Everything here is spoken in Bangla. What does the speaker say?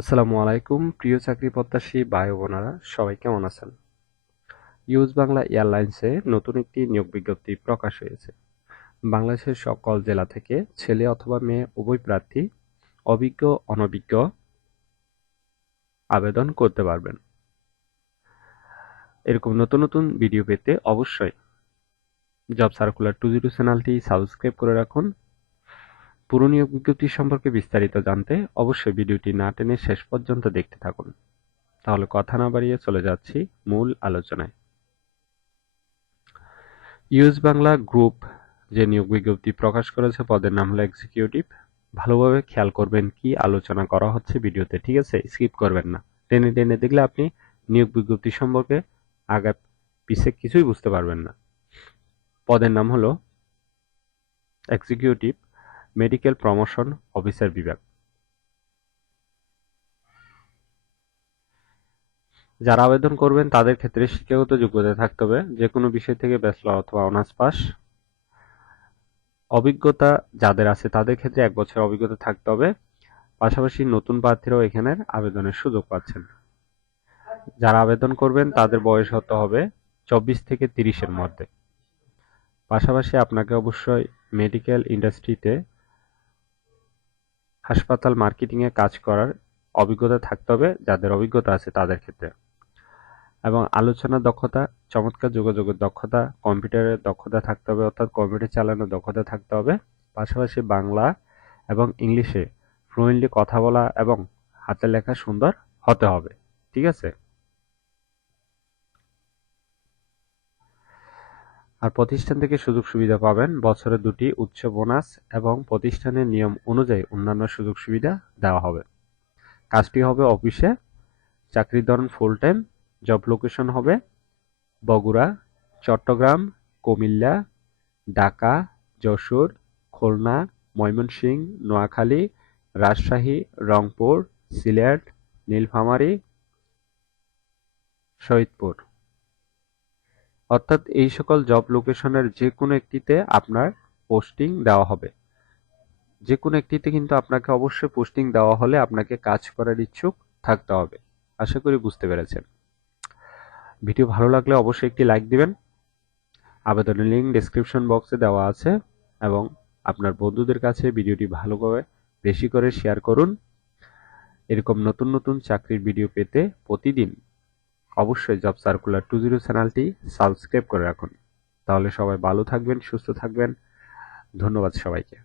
আসসালামু আলাইকুম, প্রিয় চাকরি প্রত্যাশী ভাই বোনেরা, সবাই কেমন আছেন? ইউজ বাংলা এয়ারলাইন্সে নতুন একটি নিয়োগ বিজ্ঞপ্তি প্রকাশ হয়েছে। বাংলাদেশের সকল জেলা থেকে ছেলে অথবা মেয়ে উভয় প্রার্থী অভিজ্ঞ, অনভিজ্ঞ আবেদন করতে পারবেন। এরকম নতুন নতুন ভিডিও পেতে অবশ্যই জব সার্কুলার টু জিরো চ্যানেলটি সাবস্ক্রাইব করে রাখুন। পুরো নিয়োগ বিজ্ঞপ্তি সম্পর্কে বিস্তারিত জানতে অবশ্যই ভিডিওটি না টেনে শেষ পর্যন্ত দেখতে থাকুন। তাহলে কথা না বাড়িয়ে চলে যাচ্ছি মূল আলোচনায়। ইউএস বাংলা গ্রুপ যে নিয়োগ বিজ্ঞপ্তি প্রকাশ করেছে, পদের নাম হলো এক্সিকিউটিভ। ভালোভাবে খেয়াল করবেন কি আলোচনা করা হচ্ছে ভিডিওতে, ঠিক আছে? স্কিপ করবেন না। টেনে টেনে দেখলে আপনি নিয়োগ বিজ্ঞপ্তি সম্পর্কে আগা পিছে কিছুই বুঝতে পারবেন না। পদের নাম হলো এক্সিকিউটিভ মেডিকেল প্রমোশন অফিসার বিভাগ। যারা আবেদন করবেন, তাদের ক্ষেত্রে শিক্ষাগত যোগ্যতা থাকতে হবে যে কোনো বিষয় থেকে ব্যাচেলর অথবা অনার্স পাস। অভিজ্ঞতা যাদের আছে, তাদের ক্ষেত্রে এক বছর অভিজ্ঞতা থাকতে হবে। পাশাপাশি নতুন প্রার্থীরাও এখানে আবেদনের সুযোগ পাচ্ছেন। যারা আবেদন করবেন, তাদের বয়স হতে হবে চব্বিশ থেকে তিরিশের মধ্যে। পাশাপাশি আপনাকে অবশ্যই মেডিকেল ইন্ডাস্ট্রিতে হাসপাতাল মার্কেটিংয়ে কাজ করার অভিজ্ঞতা থাকতে হবে, যাদের অভিজ্ঞতা আছে তাদের ক্ষেত্রে। এবং আলোচনা দক্ষতা, চমৎকার যোগাযোগের দক্ষতা, কম্পিউটারের দক্ষতা থাকতে হবে, অর্থাৎ কম্পিউটার চালানোর দক্ষতা থাকতে হবে। পাশাপাশি বাংলা এবং ইংলিশে ফ্লুয়েন্টলি কথা বলা এবং হাতে লেখা সুন্দর হতে হবে, ঠিক আছে? আর প্রতিষ্ঠান থেকে সুযোগ সুবিধা পাবেন বছরে দুটি উচ্চ বোনাস এবং প্রতিষ্ঠানের নিয়ম অনুযায়ী অন্যান্য সুযোগ সুবিধা দেওয়া হবে। কাজটি হবে অফিসে, চাকরির ধরন ফুল টাইম জব লোকেশন হবে বগুড়া, চট্টগ্রাম, কুমিল্লা, ঢাকা, যশোর, খুলনা, ময়মনসিংহ, নোয়াখালী, রাজশাহী, রংপুর, সিলেট, নীলফামারী শহীদপুর অর্থাৎ এই সকল জব লোকেশনের যে কোনো একটিতে আপনার পোস্টিং দেওয়া হবে। যে কোনো একটিতে কিন্তু আপনাকে অবশ্যই পোস্টিং দেওয়া হলে আপনাকে কাজ করার ইচ্ছুক থাকতে হবে। আশা করি বুঝতে পেরেছেন। ভিডিও ভালো লাগলে অবশ্যই একটি লাইক দিবেন। আবেদনের লিঙ্ক ডেসক্রিপশন বক্সে দেওয়া আছে এবং আপনার বন্ধুদের কাছে ভিডিওটি ভালোভাবে বেশি করে শেয়ার করুন। এরকম নতুন নতুন চাকরির ভিডিও পেতে প্রতিদিন অবশ্যই জব সার্কুলার টু জিরো চ্যানেলটি সাবস্ক্রাইব করে রাখুন। তাহলে সবাই ভালো থাকবেন, সুস্থ থাকবেন। ধন্যবাদ সবাইকে।